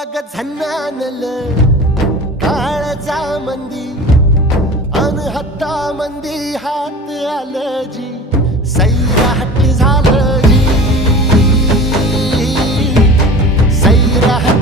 अग झन्नानल काळजा मंदी अन हत्ता मंदी हात आलं जी सैराट झालं जी सैराट